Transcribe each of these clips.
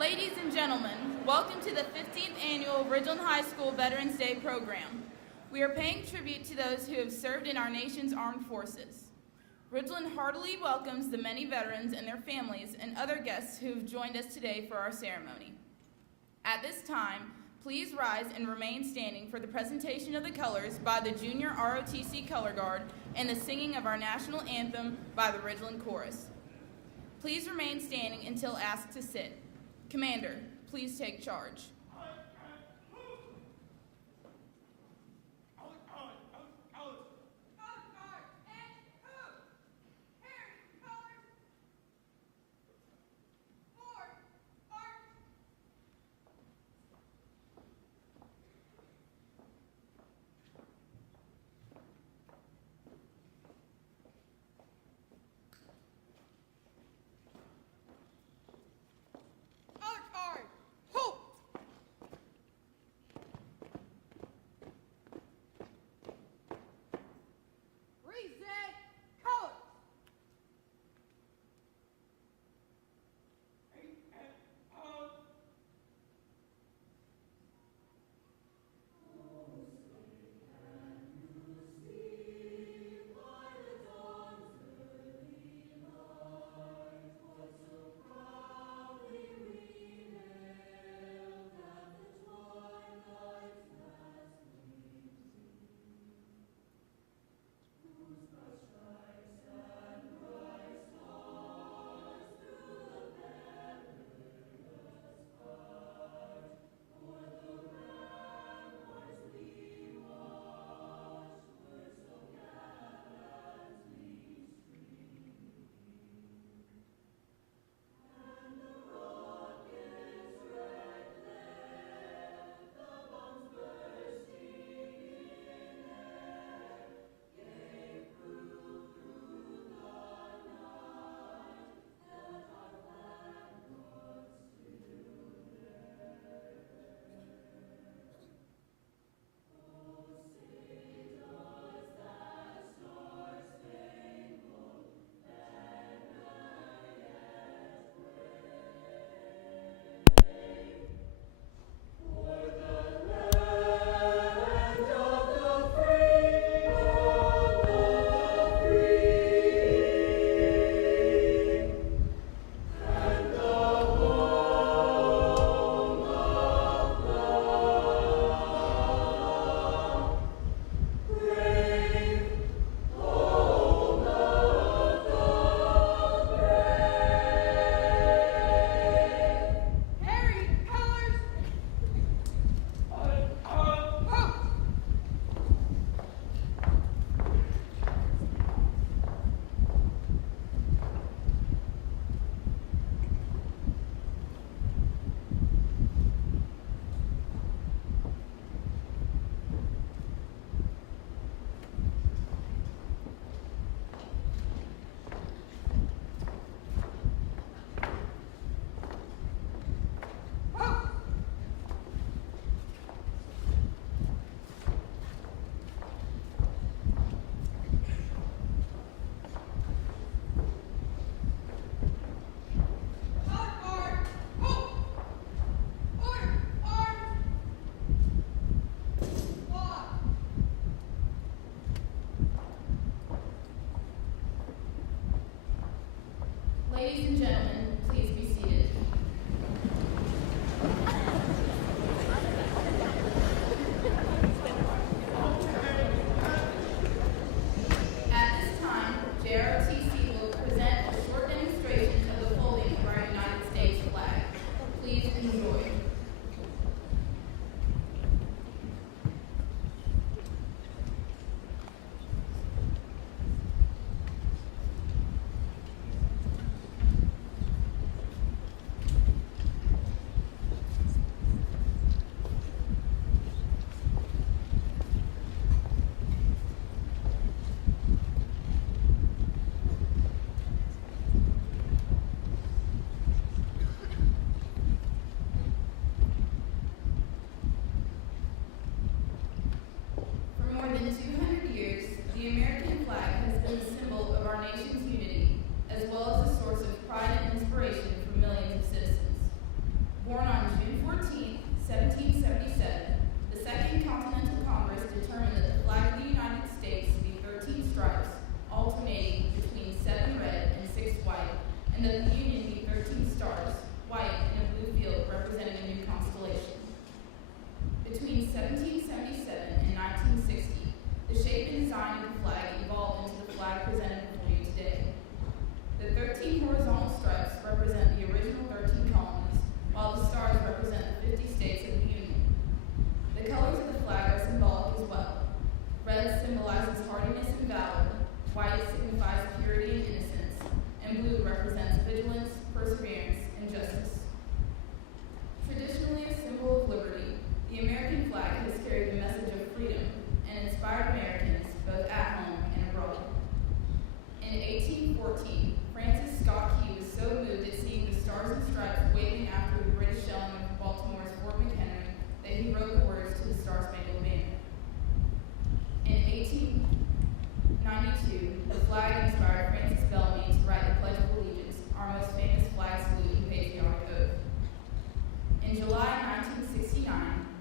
Ladies and gentlemen, welcome to the 15th annual Ridgeland High School Veterans Day program. We are paying tribute to those who have served in our nation's armed forces. Ridgeland heartily welcomes the many veterans and their families and other guests who have joined us today for our ceremony. At this time, please rise and remain standing for the presentation of the colors by the Junior ROTC Color Guard and the singing of our national anthem by the Ridgeland Chorus. Please remain standing until asked to sit. Commander, please take charge. Color card, halt!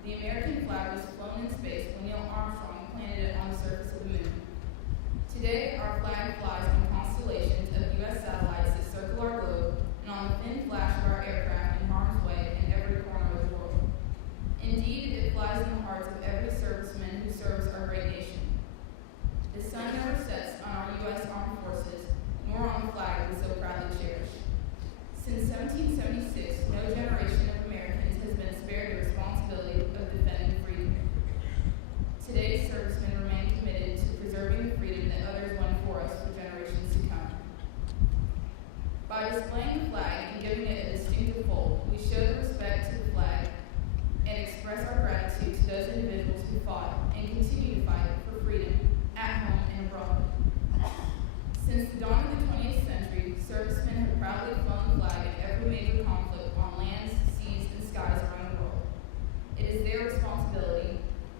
the American flag was flown in space when Neil Armstrong planted it on the surface of the moon. Today, our flag flies on constellations of U.S. satellites that circle our globe and on the thin flash of our aircraft in harm's way in every corner of the world. Indeed, it flies in the hearts of every serviceman who serves our great nation. The sun never sets on our U.S. Armed Forces, nor on the flag we so proudly cherish. Since 1776, no generation of Americans has been spared the responsibility of defending freedom. Today's servicemen remain committed to preserving the freedom that others won for us for generations to come. By displaying the flag and giving it a distinctive fold, we show the respect to the flag and express our gratitude to those individuals who fought and continue to fight for freedom at home and abroad. Since the dawn of the 20th century, servicemen have proudly flown the flag in every major conflict on lands, seas, and skies around the world. It is their responsibility,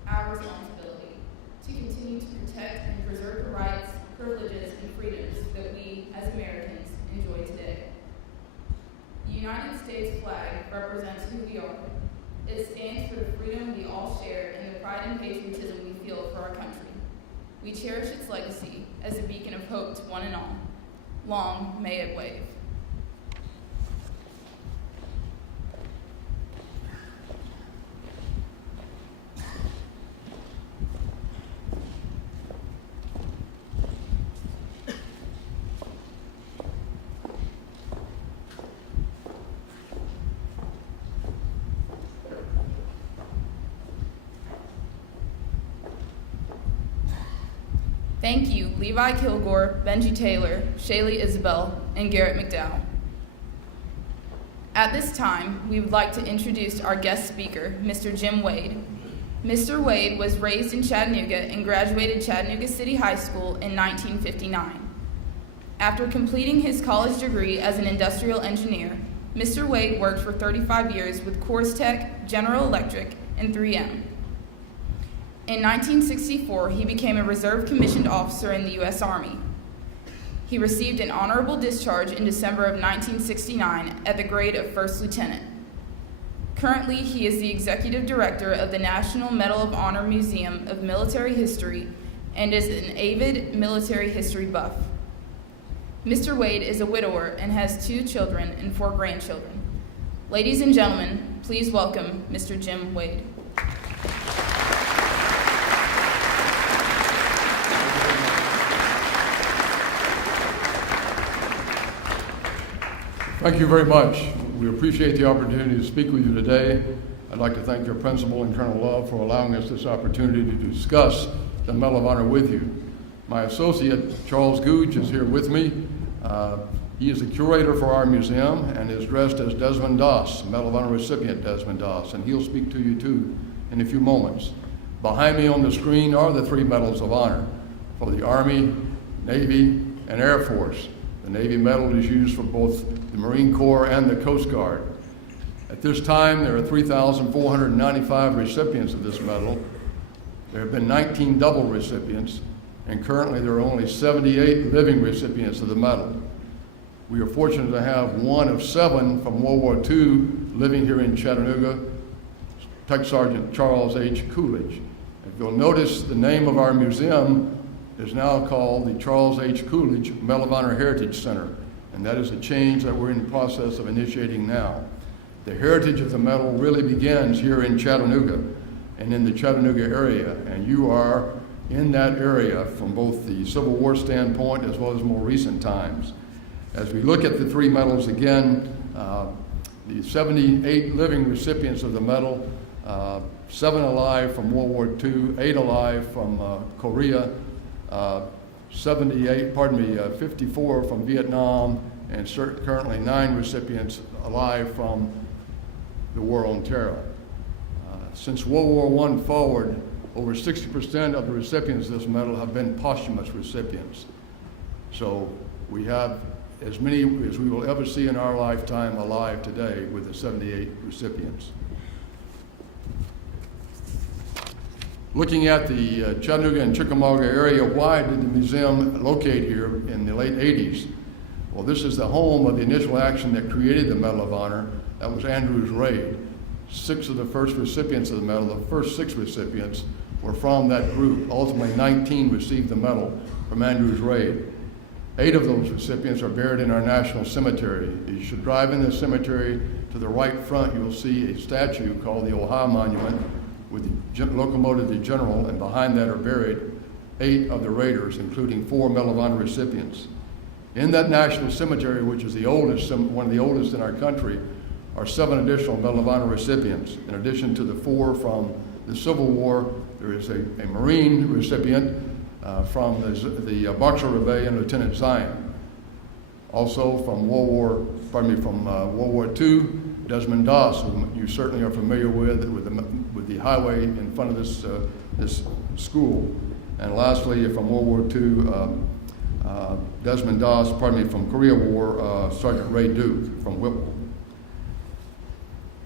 our responsibility, to continue to protect and preserve the rights, privileges, and freedoms that we, as Americans, enjoy today. The United States flag represents who we are. It stands for the freedom we all share and the pride and patriotism we feel for our country. We cherish its legacy as a beacon of hope to one and all. Long may it wave. Thank you, Levi Kilgore, Benji Taylor, Shaylee Isabel, and Garrett McDowell. At this time, we would like to introduce our guest speaker, Mr. Jim Wade. Mr. Wade was raised in Chattanooga and graduated Chattanooga City High School in 1959. After completing his college degree as an industrial engineer, Mr. Wade worked for 35 years with Coors Tech, General Electric, and 3M. In 1964, he became a reserve commissioned officer in the U.S. Army. He received an honorable discharge in December of 1969 at the grade of First Lieutenant. Currently, he is the executive director of the National Medal of Honor Museum of Military History and is an avid military history buff. Mr. Wade is a widower and has 2 children and 4 grandchildren. Ladies and gentlemen, please welcome Mr. Jim Wade. Thank you very much. We appreciate the opportunity to speak with you today. I'd like to thank your principal and Colonel Love for allowing us this opportunity to discuss the Medal of Honor with you. My associate, Charles Googe, is here with me. He is the curator for our museum and is dressed as Desmond Doss, Medal of Honor recipient Desmond Doss, and he'll speak to you too in a few moments. Behind me on the screen are the 3 Medals of Honor for the Army, Navy, and Air Force. The Navy medal is used for both the Marine Corps and the Coast Guard. At this time, there are 3,495 recipients of this medal. There have been 19 double recipients, and currently there are only 78 living recipients of the medal. We are fortunate to have 1 of 7 from World War II living here in Chattanooga, Tech Sergeant Charles H. Coolidge. If you'll notice, the name of our museum is now called the Charles H. Coolidge Medal of Honor Heritage Center, and that is a change that we're in the process of initiating now. The heritage of the medal really begins here in Chattanooga and in the Chattanooga area, and you are in that area from both the Civil War standpoint as well as more recent times. As we look at the 3 medals again, the 78 living recipients of the medal, 7 alive from World War II, 8 alive from Korea, 54 from Vietnam, and currently 9 recipients alive from the War on Terror. Since World War I forward, over 60% of the recipients of this medal have been posthumous recipients. So we have as many as we will ever see in our lifetime alive today with the 78 recipients. Looking at the Chattanooga and Chickamauga area, why did the museum locate here in the late 80s? Well, this is the home of the initial action that created the Medal of Honor. That was Andrews Raid. 6 of the first recipients of the medal, the first 6 recipients, were from that group. Ultimately, 19 received the medal from Andrews Raid. 8 of those recipients are buried in our national cemetery. You should drive in the cemetery. To the right front, you'll see a statue called the Ohio Monument with the locomotive, the General, and behind that are buried 8 of the Raiders, including 4 Medal of Honor recipients. In that national cemetery, which is the oldest, one of the oldest in our country, are 7 additional Medal of Honor recipients. In addition to the 4 from the Civil War, there is a Marine recipient from the Boxer Rebellion, Lieutenant Zion. Also from World War II, Desmond Doss, who you certainly are familiar with the highway in front of this school. And lastly, from World War II, Desmond Doss, from Korea War, Sergeant Ray Duke from Whipple.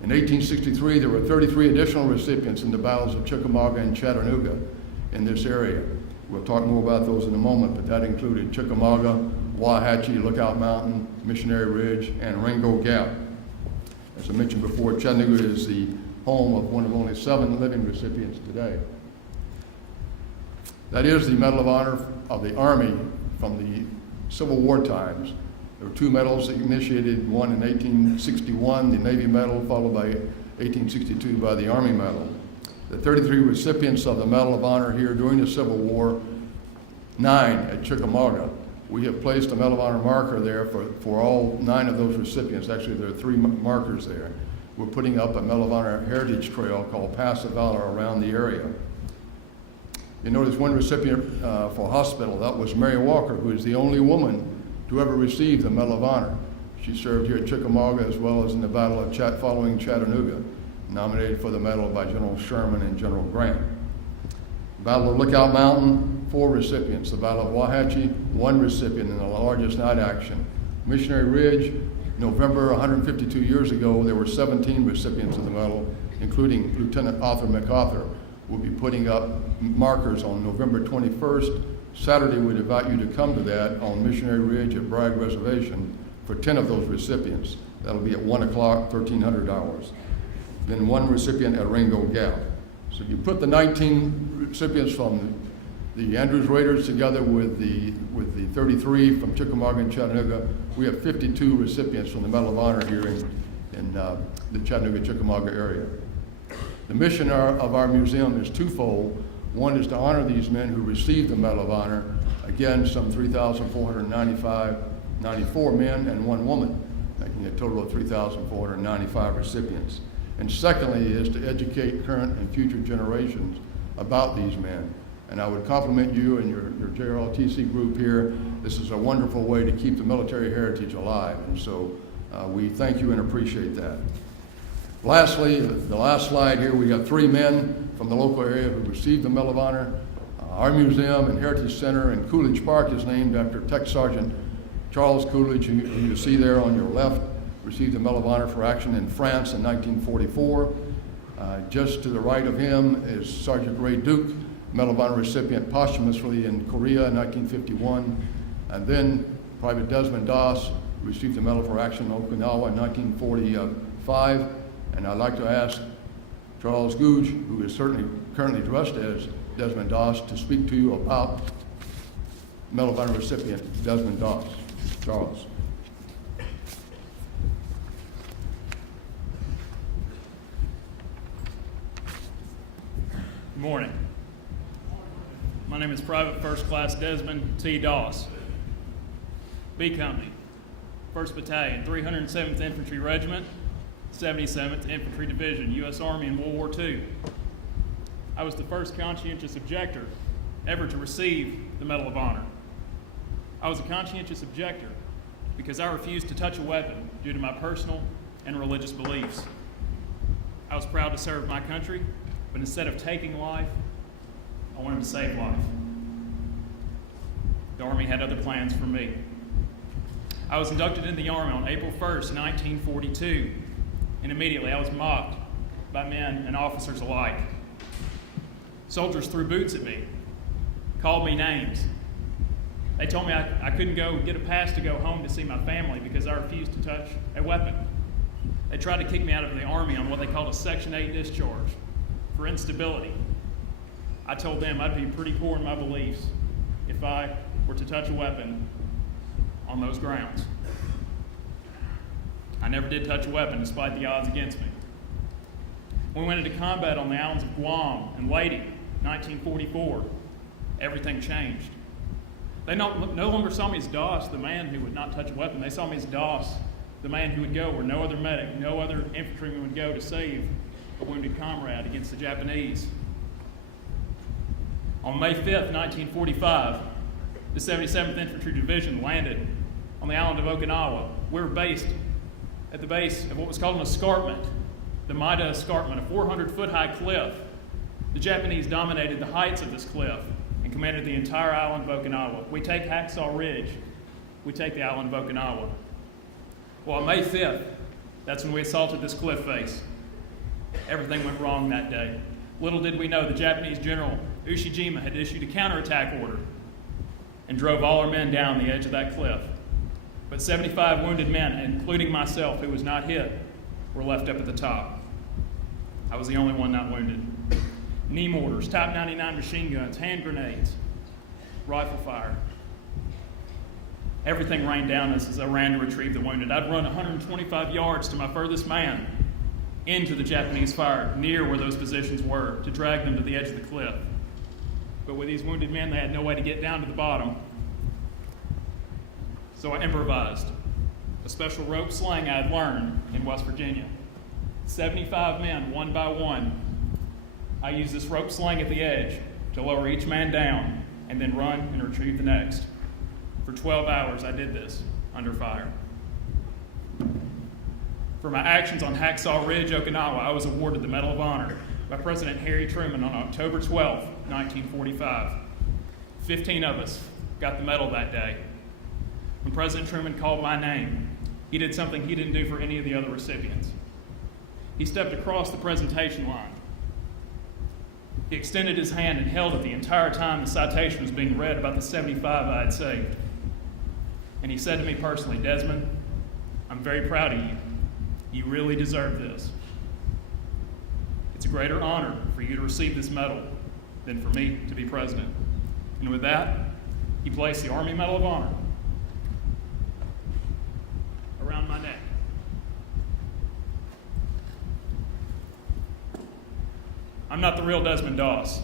In 1863, there were 33 additional recipients in the battles of Chickamauga and Chattanooga in this area. We'll talk more about those in a moment, but that included Chickamauga, Wauhatchie, Lookout Mountain, Missionary Ridge, and Ringo Gap. As I mentioned before, Chattanooga is the home of one of only 7 living recipients today. That is the Medal of Honor of the Army from the Civil War times. There were 2 medals that initiated, one in 1861, the Navy Medal, followed by 1862 by the Army Medal. The 33 recipients of the Medal of Honor here during the Civil War, 9 at Chickamauga. We have placed a Medal of Honor marker there for all 9 of those recipients. Actually, there are 3 markers there. We're putting up a Medal of Honor heritage trail called Pass of Valor around the area. You notice one recipient for hospital. That was Mary Walker, who is the only woman to ever receive the Medal of Honor. She served here at Chickamauga as well as in the Battle of following Chattanooga, nominated for the medal by General Sherman and General Grant. Battle of Lookout Mountain, 4 recipients. The Battle of Wauhatchie, 1 recipient in the largest night action. Missionary Ridge, November 152 years ago, there were 17 recipients of the medal, including Lieutenant Arthur MacArthur. We'll be putting up markers on November 21st. Saturday, we'd invite you to come to that on Missionary Ridge at Bragg Reservation for 10 of those recipients. That'll be at 1 o'clock, $1,300. Then 1 recipient at Ringo Gap. So you put the 19 recipients from the Andrews Raiders together with the 33 from Chickamauga and Chattanooga, we have 52 recipients from the Medal of Honor here in the Chattanooga-Chickamauga area. The mission of our museum is twofold. One is to honor these men who received the Medal of Honor. Again, some 94 men and 1 woman, making a total of 3,495 recipients. And secondly is to educate current and future generations about these men. And I would compliment you and your JRLTC group here. This is a wonderful way to keep the military heritage alive. And so we thank you and appreciate that. Lastly, the last slide here, we got 3 men from the local area who received the Medal of Honor. Our museum and Heritage Center in Coolidge Park is named after Tech Sergeant Charles Coolidge, who you see there on your left, received the Medal of Honor for action in France in 1944. Just to the right of him is Sergeant Ray Duke, Medal of Honor recipient posthumously in Korea in 1951. And then Private Desmond Doss received the Medal for action in Okinawa in 1945. And I'd like to ask Charles Googe, who is certainly currently dressed as Desmond Doss, to speak to you about Medal of Honor recipient Desmond Doss. Charles. Good morning. My name is Private First Class Desmond T. Doss, B Company, 1st Battalion, 307th Infantry Regiment, 77th Infantry Division, U.S. Army in World War II. I was the first conscientious objector ever to receive the Medal of Honor. I was a conscientious objector because I refused to touch a weapon due to my personal and religious beliefs. I was proud to serve my country, but instead of taking life, I wanted to save life. The Army had other plans for me. I was inducted into the Army on April 1st, 1942, and immediately I was mocked by men and officers alike. Soldiers threw boots at me, called me names. They told me I couldn't go get a pass to go home to see my family because I refused to touch a weapon. They tried to kick me out of the Army on what they called a Section 8 discharge for instability. I told them I'd be pretty poor in my beliefs if I were to touch a weapon on those grounds. I never did touch a weapon despite the odds against me. When we went into combat on the islands of Guam and Leyte, 1944, everything changed. They no longer saw me as Doss, the man who would not touch a weapon. They saw me as Doss, the man who would go where no other medic, no other infantryman would go to save a wounded comrade against the Japanese. On May 5th, 1945, the 77th Infantry Division landed on the island of Okinawa. We were based at the base of what was called an escarpment, the Maida Escarpment, a 400-foot-high cliff. The Japanese dominated the heights of this cliff and commanded the entire island of Okinawa. We take Hacksaw Ridge, we take the island of Okinawa. Well, on May 5th, that's when we assaulted this cliff face. Everything went wrong that day. Little did we know the Japanese General Ushijima had issued a counterattack order and drove all our men down the edge of that cliff. But 75 wounded men, including myself, who was not hit, were left up at the top. I was the only one not wounded. Knee mortars, Type 99 machine guns, hand grenades, rifle fire. Everything rained down us as I ran to retrieve the wounded. I'd run 125 yards to my furthest man into the Japanese fire, near where those positions were, to drag them to the edge of the cliff. But with these wounded men, they had no way to get down to the bottom. So I improvised a special rope sling I had learned in West Virginia. 75 men, one by one. I used this rope sling at the edge to lower each man down and then run and retrieve the next. For 12 hours, I did this under fire. For my actions on Hacksaw Ridge, Okinawa, I was awarded the Medal of Honor by President Harry Truman on October 12, 1945. 15 of us got the medal that day. When President Truman called my name, he did something he didn't do for any of the other recipients. He stepped across the presentation line. He extended his hand and held it the entire time the citation was being read about the 75 I had saved. And he said to me personally, "Desmond, I'm very proud of you. You really deserve this. It's a greater honor for you to receive this medal than for me to be president." And with that, he placed the Army Medal of Honor around my neck. I'm not the real Desmond Doss,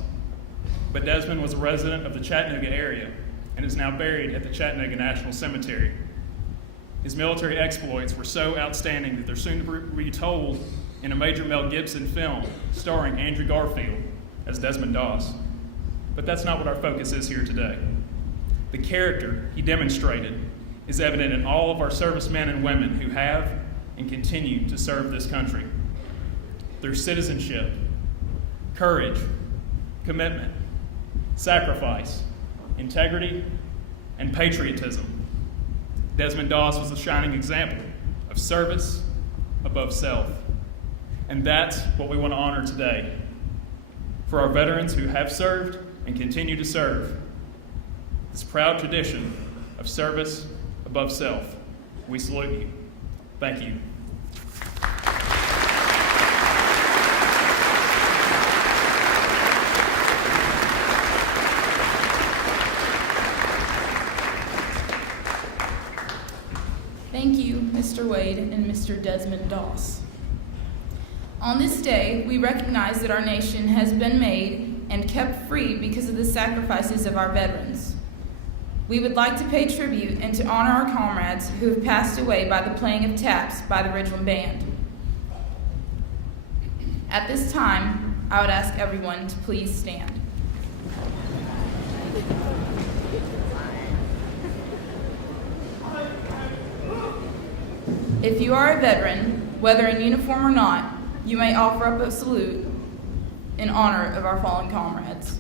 but Desmond was a resident of the Chattanooga area and is now buried at the Chattanooga National Cemetery. His military exploits were so outstanding that they're soon to be retold in a major Mel Gibson film starring Andrew Garfield as Desmond Doss. But that's not what our focus is here today. The character he demonstrated is evident in all of our servicemen and women who have and continue to serve this country. Through citizenship, courage, commitment, sacrifice, integrity, and patriotism, Desmond Doss was a shining example of service above self. And that's what we want to honor today. For our veterans who have served and continue to serve, this proud tradition of service above self, we salute you. Thank you. Thank you, Mr. Wade and Mr. Desmond Doss. On this day, we recognize that our nation has been made and kept free because of the sacrifices of our veterans. We would like to pay tribute and to honor our comrades who have passed away by the playing of taps by the Ridgeland Band. At this time, I would ask everyone to please stand. If you are a veteran, whether in uniform or not, you may offer up a salute in honor of our fallen comrades.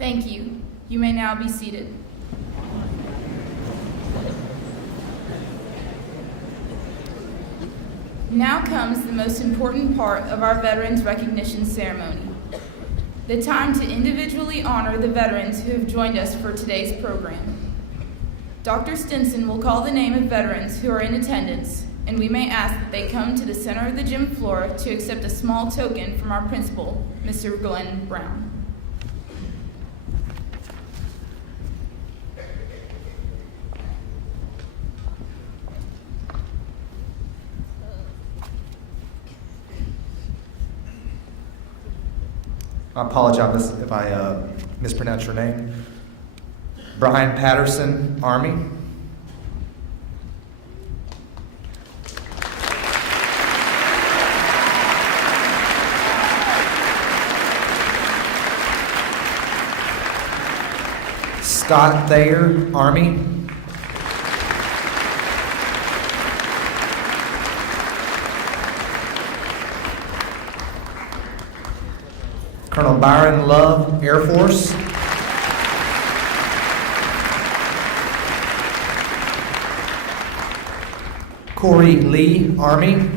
Thank you. You may now be seated. Now comes the most important part of our Veterans Recognition Ceremony, the time to individually honor the veterans who have joined us for today's program. Dr. Stinson will call the name of veterans who are in attendance, and we may ask that they come to the center of the gym floor to accept a small token from our principal, Mr. Glenn Brown. I apologize if I mispronounce your name. Brian Patterson, Army. Scott Thayer, Army. Colonel Byron Love, Air Force. Corey Lee, Army.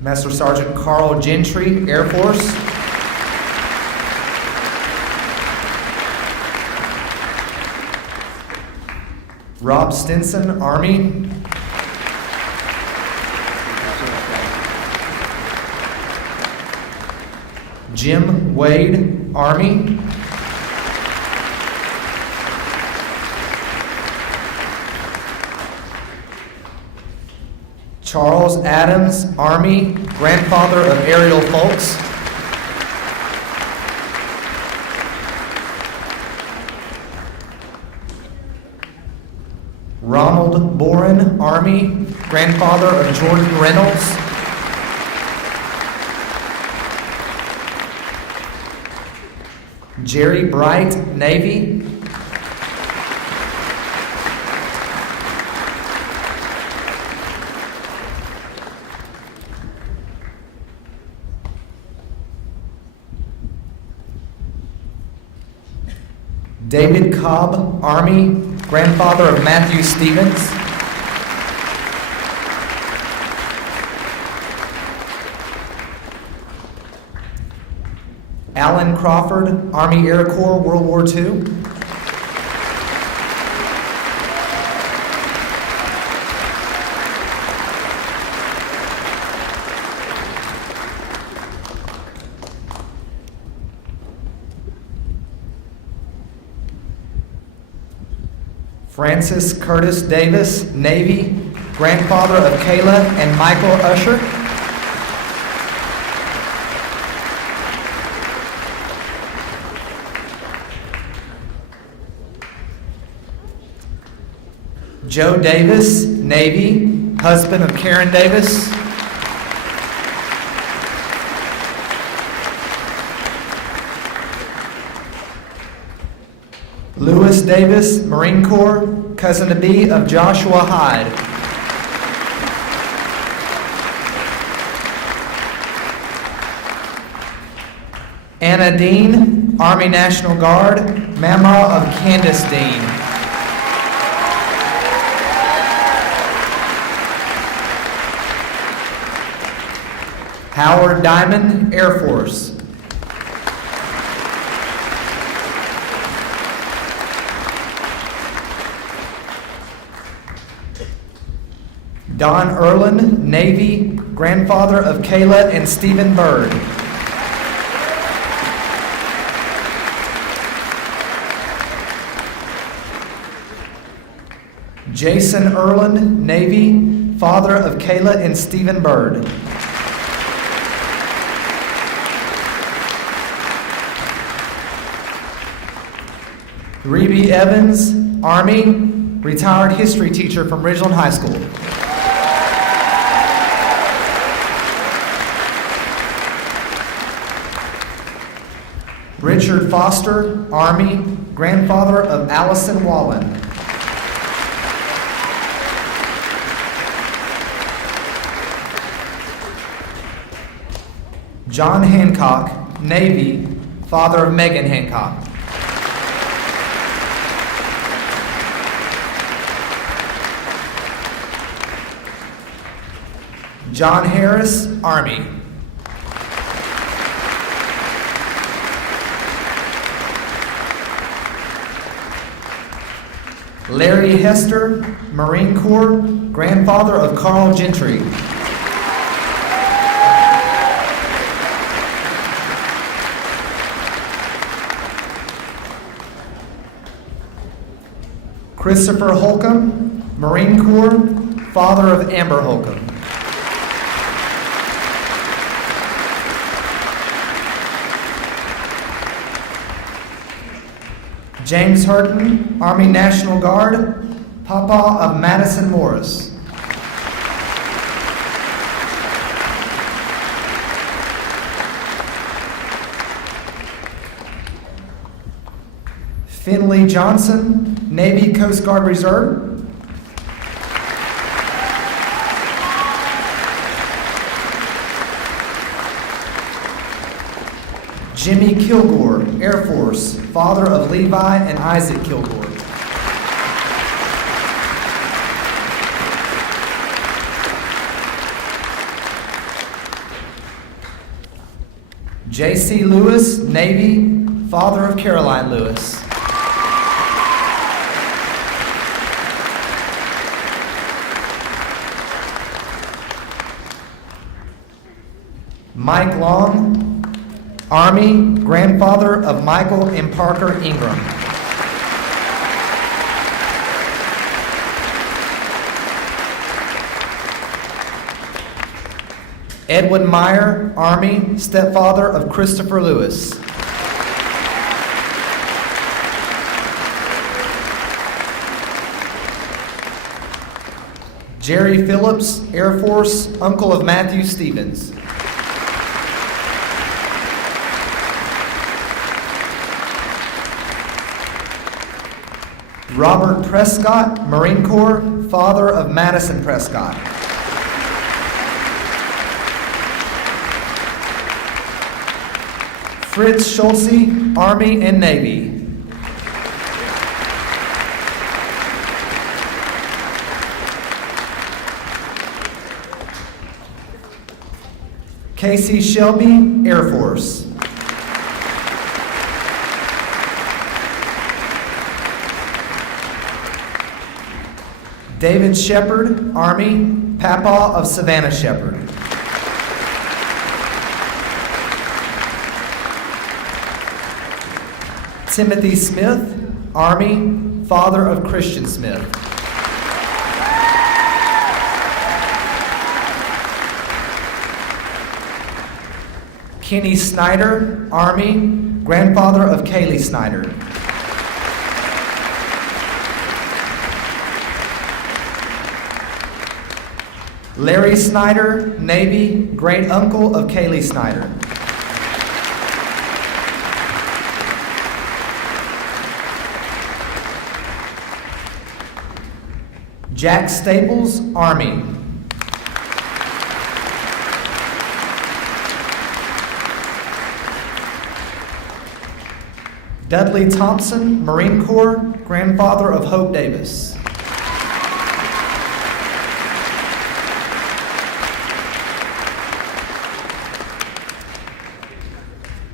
Master Sergeant Carl Gentry, Air Force. Rob Stinson, Army. Jim Wade, Army. Charles Adams, Army, grandfather of Ariel Folks. Ronald Boren, Army, grandfather of Jordan Reynolds. Jerry Bright, Navy. David Cobb, Army, grandfather of Matthew Stevens. Alan Crawford, Army Air Corps, World War II. Francis Curtis Davis, Navy, grandfather of Kayla and Michael Usher. Joe Davis, Navy, husband of Karen Davis. Lewis Davis, Marine Corps, cousin-to-be of Joshua Hyde. Anna Dean, Army National Guard, Mama of Candace Dean. Howard Diamond, Air Force. Don Erlin, Navy, grandfather of Kayla and Stephen Bird. Jason Erlin, Navy, father of Kayla and Stephen Bird. Rebe Evans, Army, retired history teacher from Ridgeland High School. Richard Foster, Army, grandfather of Allison Wallen. John Hancock, Navy, father of Megan Hancock. John Harris, Army. Larry Hester, Marine Corps, grandfather of Carl Gentry. Christopher Holcomb, Marine Corps, father of Amber Holcomb. James Hurton, Army National Guard, Papa of Madison Morris. Finley Johnson, Navy Coast Guard Reserve. Jimmy Kilgore, Air Force, father of Levi and Isaac Kilgore. J.C. Lewis, Navy, father of Caroline Lewis. Mike Long, Army, grandfather of Michael and Parker Ingram. Edwin Meyer, Army, stepfather of Christopher Lewis. Jerry Phillips, Air Force, uncle of Matthew Stevens. Robert Prescott, Marine Corps, father of Madison Prescott. Fritz Schulze, Army and Navy. Casey Shelby, Air Force. David Shepard, Army, Papa of Savannah Shepard. Timothy Smith, Army, father of Christian Smith. Kenny Snyder, Army, grandfather of Kaylee Snyder. Larry Snyder, Navy, great uncle of Kaylee Snyder. Jack Staples, Army. Dudley Thompson, Marine Corps, grandfather of Hope Davis.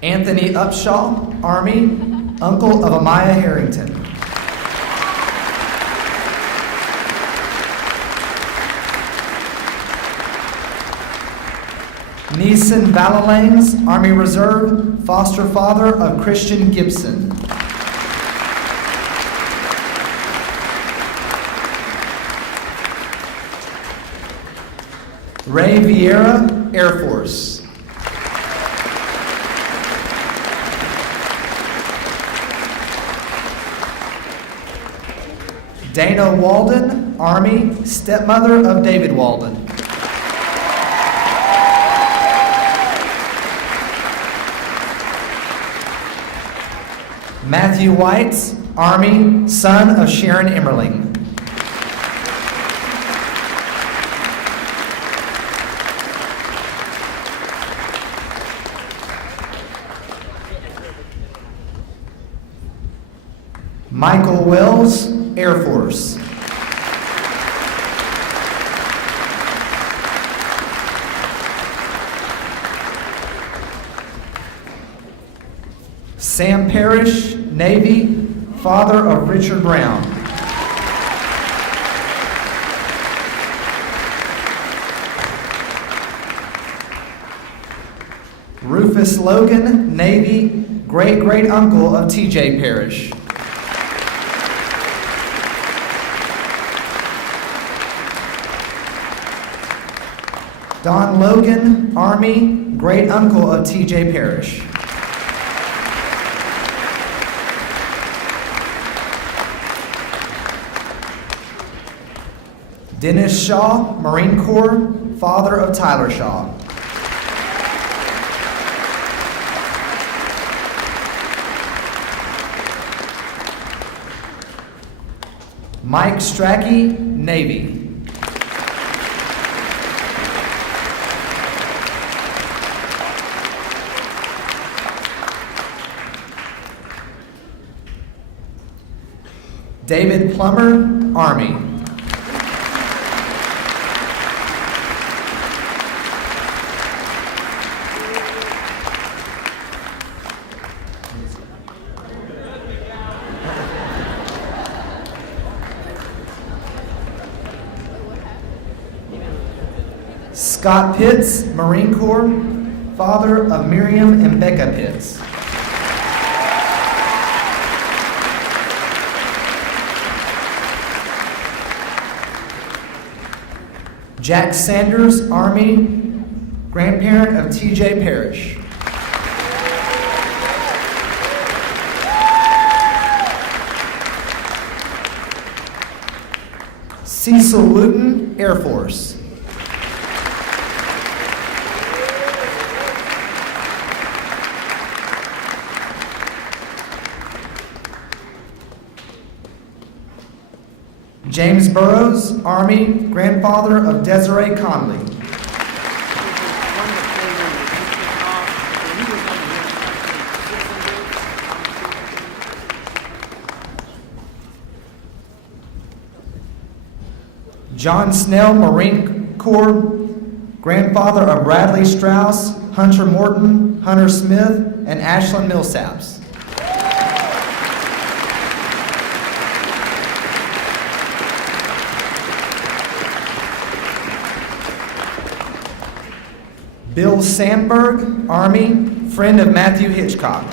Anthony Upshaw, Army, uncle of Amaya Harrington. Neeson Valalangs, Army Reserve, foster father of Christian Gibson. Ray Vieira, Air Force. Dana Walden, Army, stepmother of David Walden. Matthew Whites, Army, son of Sharon Emmerling. Michael Wells, Air Force. Sam Parrish, Navy, father of Richard Brown. Rufus Logan, Navy, great-great-uncle of T.J. Parrish. Don Logan, Army, great-uncle of T.J. Parrish. Dennis Shaw, Marine Corps, father of Tyler Shaw. Mike Strachey, Navy. David Plummer, Army. Scott Pitts, Marine Corps, father of Miriam and Becca Pitts. Jack Sanders, Army, grandparent of T.J. Parrish. Cecil Wooten, Air Force. James Burrows, Army, grandfather of Desiree Conley. John Snell, Marine Corps, grandfather of Bradley Strauss, Hunter Morton, Hunter Smith, and Ashlyn Millsaps. Bill Sandberg, Army, friend of Matthew Hitchcock.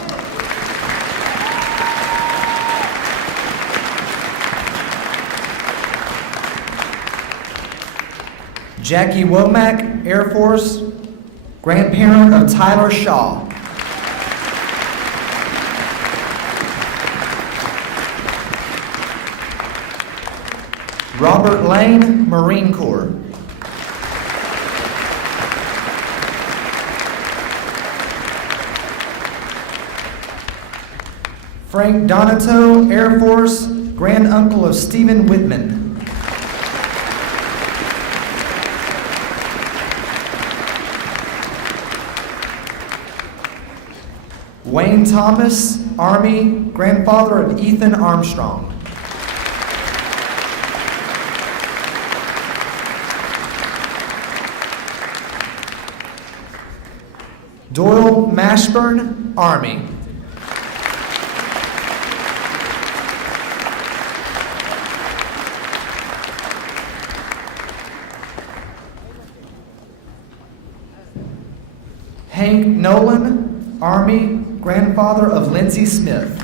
Jackie Womack, Air Force, grandparent of Tyler Shaw. Robert Lane, Marine Corps. Frank Donato, Air Force, granduncle of Stephen Whitman. Wayne Thomas, Army, grandfather of Ethan Armstrong. Doyle Mashburn, Army. Hank Nolan, Army, grandfather of Lindsay Smith.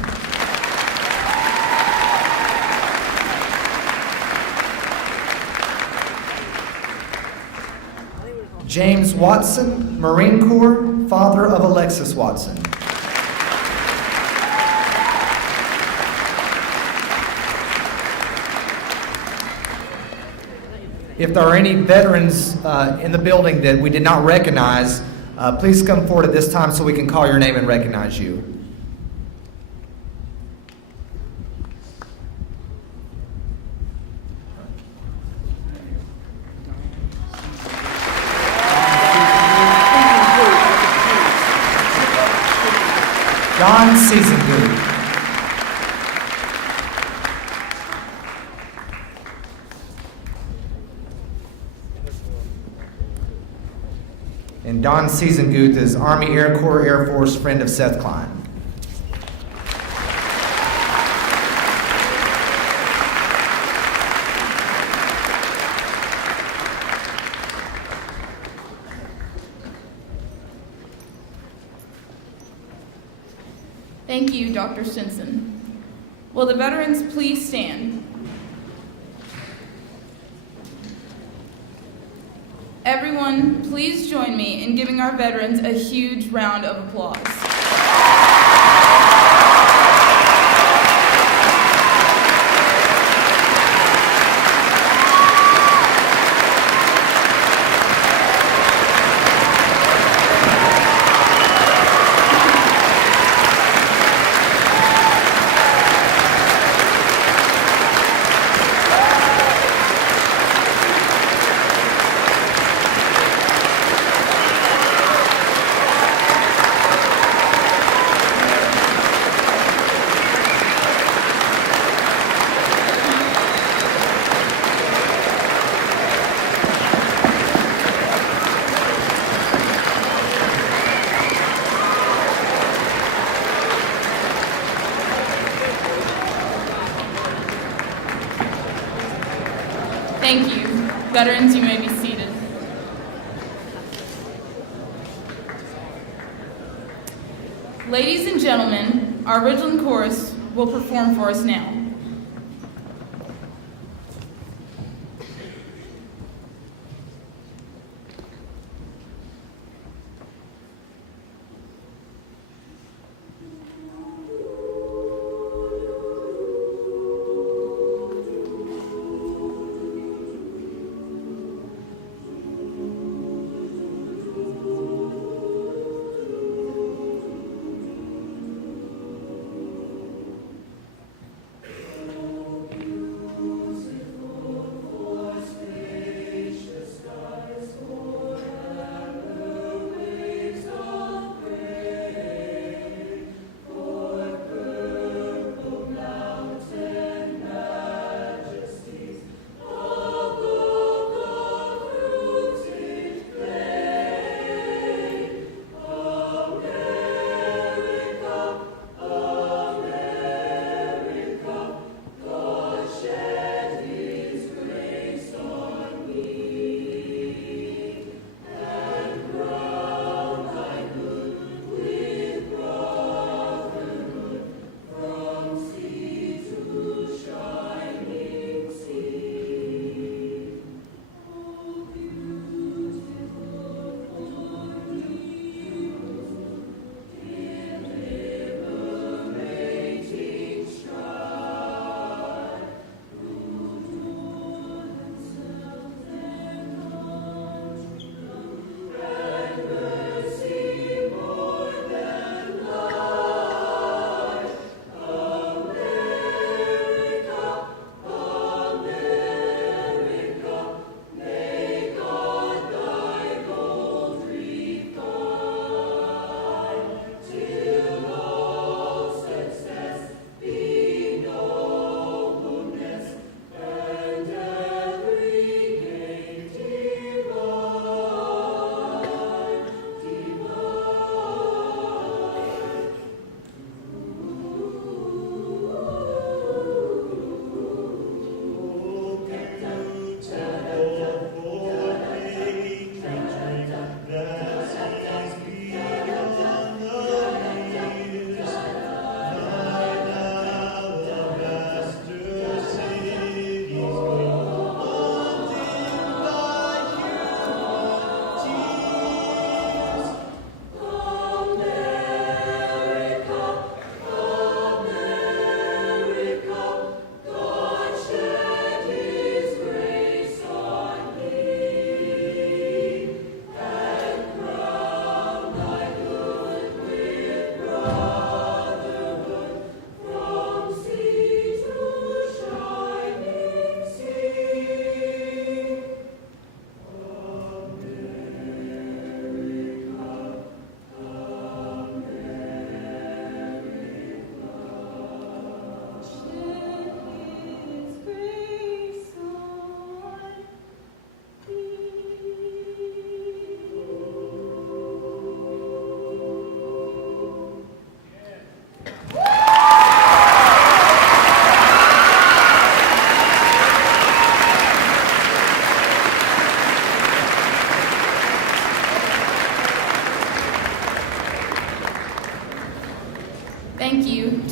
James Watson, Marine Corps, father of Alexis Watson. If there are any veterans in the building that we did not recognize, please come forward at this time so we can call your name and recognize you. Don Seasongood. And Don Seisenguth is Army Air Corps Air Force Friend of Seth Klein. Thank you, Dr. Stinson. Will the veterans please stand? Everyone, please join me in giving our veterans a huge round of applause. Thank you. Veterans, you may be seated. Ladies and gentlemen, our Ridgeland Chorus will perform for us now.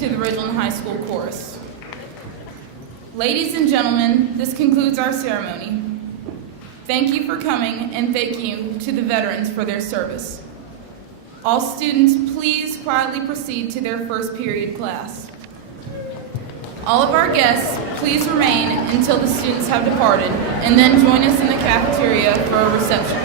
to the Ridgeland High School Chorus. Ladies and gentlemen, this concludes our ceremony. Thank you for coming, and thank you to the veterans for their service. All students, please quietly proceed to their first period class. All of our guests, please remain until the students have departed, and then join us in the cafeteria for a reception.